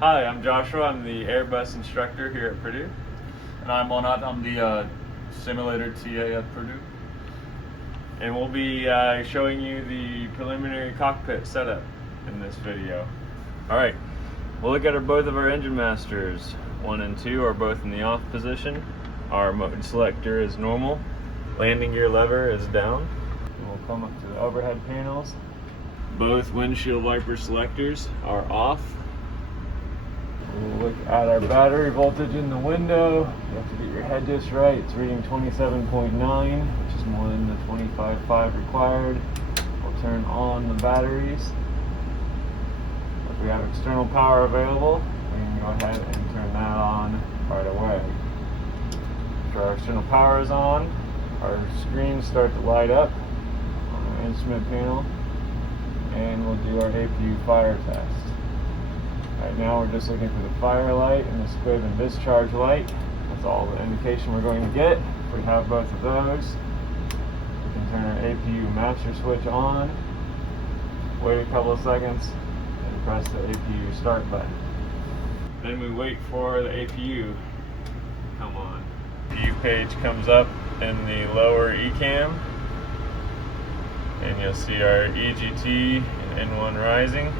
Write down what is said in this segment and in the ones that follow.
Hi, I'm Joshua. I'm the Airbus instructor here at Purdue. And I'm Onat. I'm the simulator TA at Purdue. And we'll be showing you the preliminary cockpit setup in this video. Alright, we'll look at both of our engine masters. 1 and 2 are both in the off position. Our mode selector is normal. Landing gear lever is down. And we'll come up to the overhead panels. Both windshield wiper selectors are off. We'll look at our battery voltage in the window. You have to get your head just right. It's reading 27.9, which is more than the 25.5 required. We'll turn on the batteries. If we have external power available, we can go ahead and turn that on right away. After our external power is on, our screens start to light up on our instrument panel, and we'll do our Apu Fire Test. Right now we're just looking for the fire light and the squib and discharge light. That's all the indication we're going to get. If we have both of those, we can turn our APU master switch on, wait a couple of seconds, and press the APU start button. Then we wait for the APU to come on. The APU page comes up in the lower ECAM, and you'll see our EGT and N1 rising.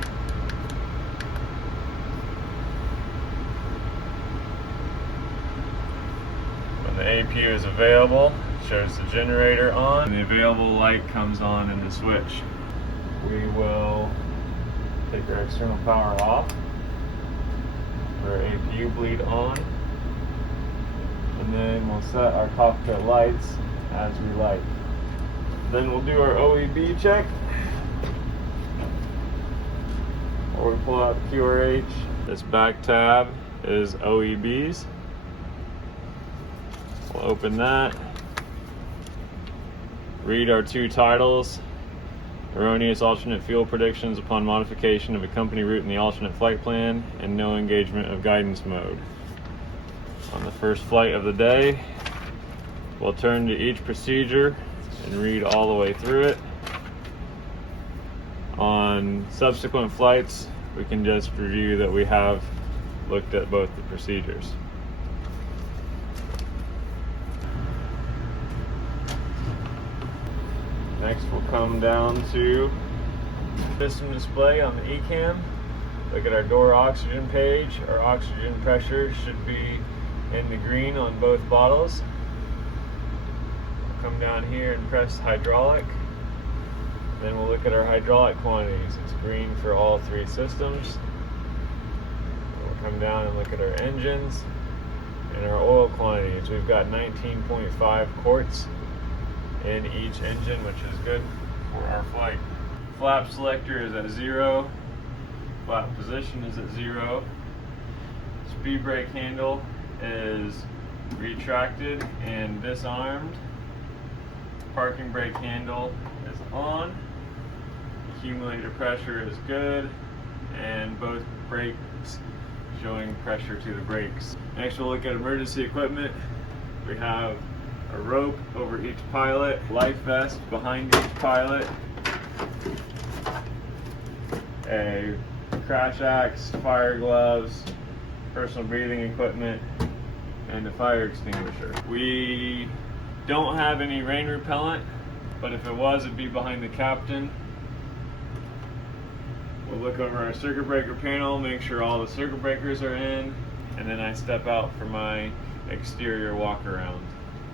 The APU is available, it shows the generator on, and the available light comes on in the switch. We will take our external power off, put our APU bleed on, and then we'll set our cockpit lights as we like. Then we'll do our OEB check, or we pull out QRH. This back tab is OEBs. We'll open that, read our 2 titles: erroneous alternate fuel predictions upon modification of a company route in the alternate flight plan, and no engagement of guidance mode. On the first flight of the day, we'll turn to each procedure and read all the way through it. On subsequent flights, we can just review that we have looked at both the procedures. Next we'll come down to system display on the ECAM. Look at our door oxygen page. Our oxygen pressure should be in the green on both bottles. We'll come down here and press hydraulic. Then we'll look at our hydraulic quantities. It's green for all 3 systems. We'll come down and look at our engines and our oil quantities. We've got 19.5 quarts in each engine, which is good for our flight. Flap selector is at 0. Flap position is at 0. Speed brake handle is retracted and disarmed. Parking brake handle is on. Accumulator pressure is good, and both brakes showing pressure to the brakes. Next we'll look at emergency equipment. We have a rope over each pilot, life vest behind each pilot, a crash axe, fire gloves, personal breathing equipment, and a fire extinguisher. We don't have any rain repellent, but if it was, it'd be behind the captain. We'll look over our circuit breaker panel, make sure all the circuit breakers are in, and then I step out for my exterior walk around.